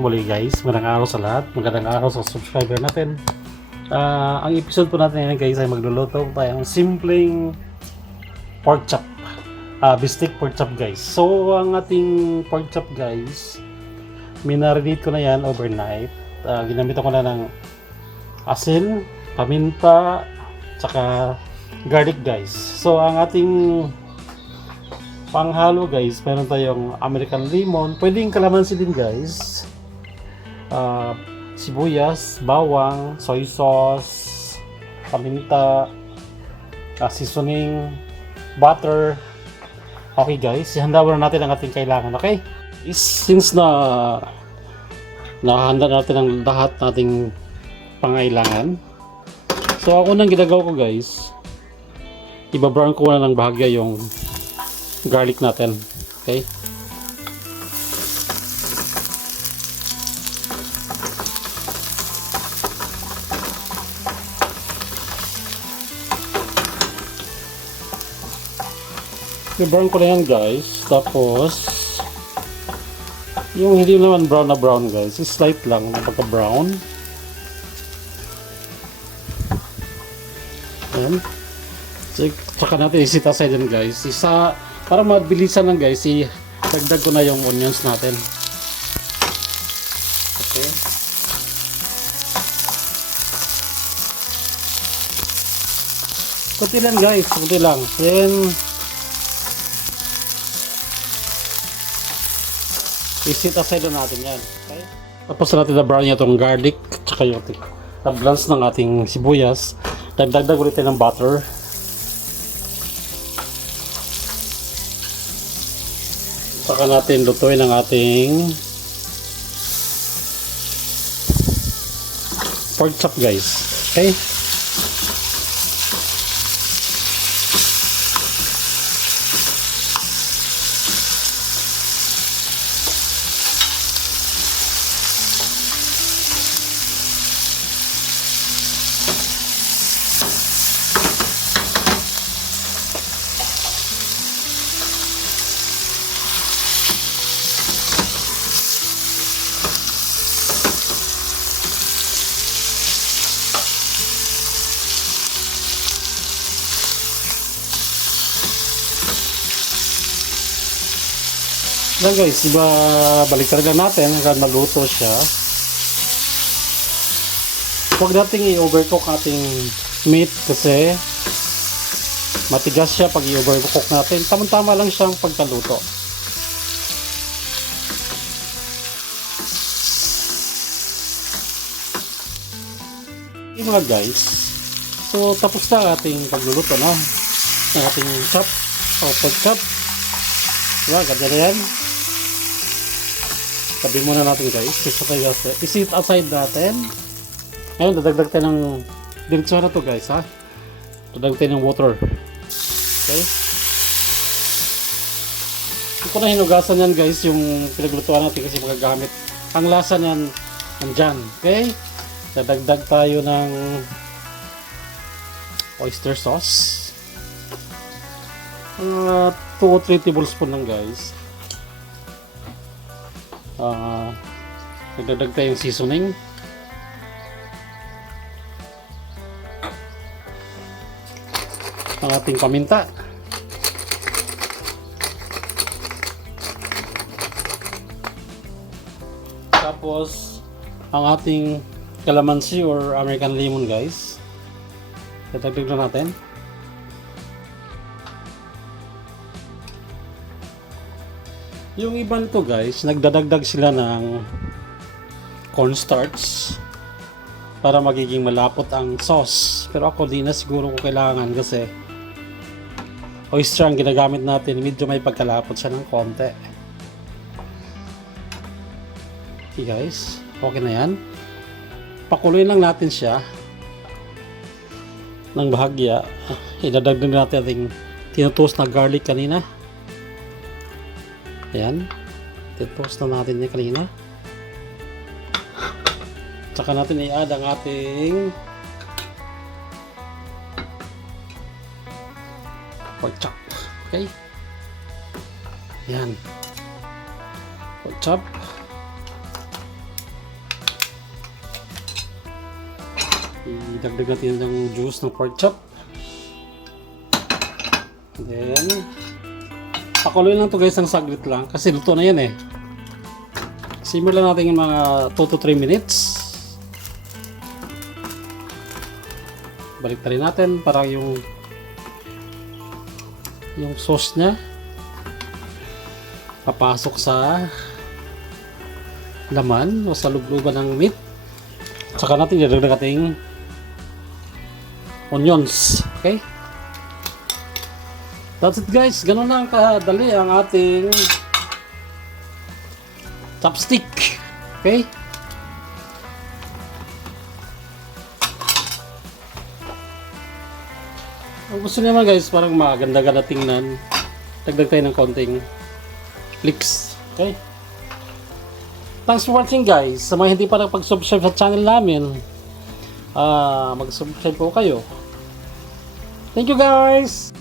muli guys. Magandang araw sa lahat. Magandang araw sa subscriber natin. Ang episode po natin ngayon guys ay magluluto tayo ng simpleng pork chop. Beef pork chop guys. So ang ating pork chop guys, minarinate ko na yan overnight. Ginamit ko na ng asin, paminta, tsaka garlic guys. So ang ating panghalo guys, meron tayong American lemon, pwedeng kalamansi din guys, sibuyas, bawang, soy sauce, paminta, seasoning, butter. Okay guys, ihanda muna natin ang ating kailangan. Okay, since na nakahanda natin ang lahat nating pangailangan, so ako nang ginagawa ko guys, ibabrown ko na ng bahagya yung garlic natin. Okay, i-brown ko na yan guys. Tapos yung hindi naman brown na brown guys, slight lang na pagka-brown. Ayan. So, tsaka natin isit aside din guys. Para mabilisan lang guys, dagdag ko na yung onions natin. Okay. Kunti lang guys, kunti lang. Then isit aside na natin yan. Okay. Tapos natin na brown itong garlic, tsaka yung na-blance ng ating sibuyas. Dagdag ulit tayo ng butter. Saka natin lutuin ang ating pork chop guys. Okay. Yan guys, diba baliktad lang natin hanggang maluto siya. Huwag nating i-overcook ating meat kasi matigas siya pag i-overcook natin. Tama-tama lang siyang pagkaluto. Okay mga guys, so tapos na ating pagluluto na ng ating chop o pork chop. Diba, ganda na yan. Tabi muna natin guys, isit aside natin. Ngayon dadagdag tayo ng diretso na to guys ha. Dadagdag tayo ng water. Okay, hindi ko na hinugasan yan guys yung pinaglutuan natin kasi magagamit ang lasa niyan nandyan. Okay, dadagdag tayo ng oyster sauce, 2 o 3 tablespoon lang guys. Nagdadag tayong seasoning. Ang ating paminta. Tapos ang ating calamansi or American lemon guys. Dadagdag na natin. Yung iba nito guys, nagdadagdag sila ng cornstarch para magiging malapot ang sauce. Pero ako di na siguro ko kailangan kasi oyster ang ginagamit natin, medyo may pagkalapot siya ng konti. Okay guys, okay na yan. Pakuluin lang natin siya ng bahagya. Idadagdag natin ating tinutoast na garlic kanina. Ayan, tinutoast na natin niya kanina. Tsaka natin i-add ang ating pork chop. Okay, ayan, pork chop. Idagdag natin yung juice ng pork chop. Then, pakuloy lang to guys ng saglit lang kasi luto na yan eh. Simmer lang natin yung mga 2 to 3 minutes. Balik rin natin para yung sauce niya papasok sa laman o sa lubluban ng meat. Saka natin idagdag ating onions. Okay? That's it guys. Ganun lang kadali ang ating chopstick. Okay? Kung gusto naman guys, parang maganda-ganda tingnan, dagdag tayo ng konting flicks. Okay? Thanks for watching guys. Sa mga hindi pa nakapag-subscribe sa channel namin, mag-subscribe po kayo. Thank you guys!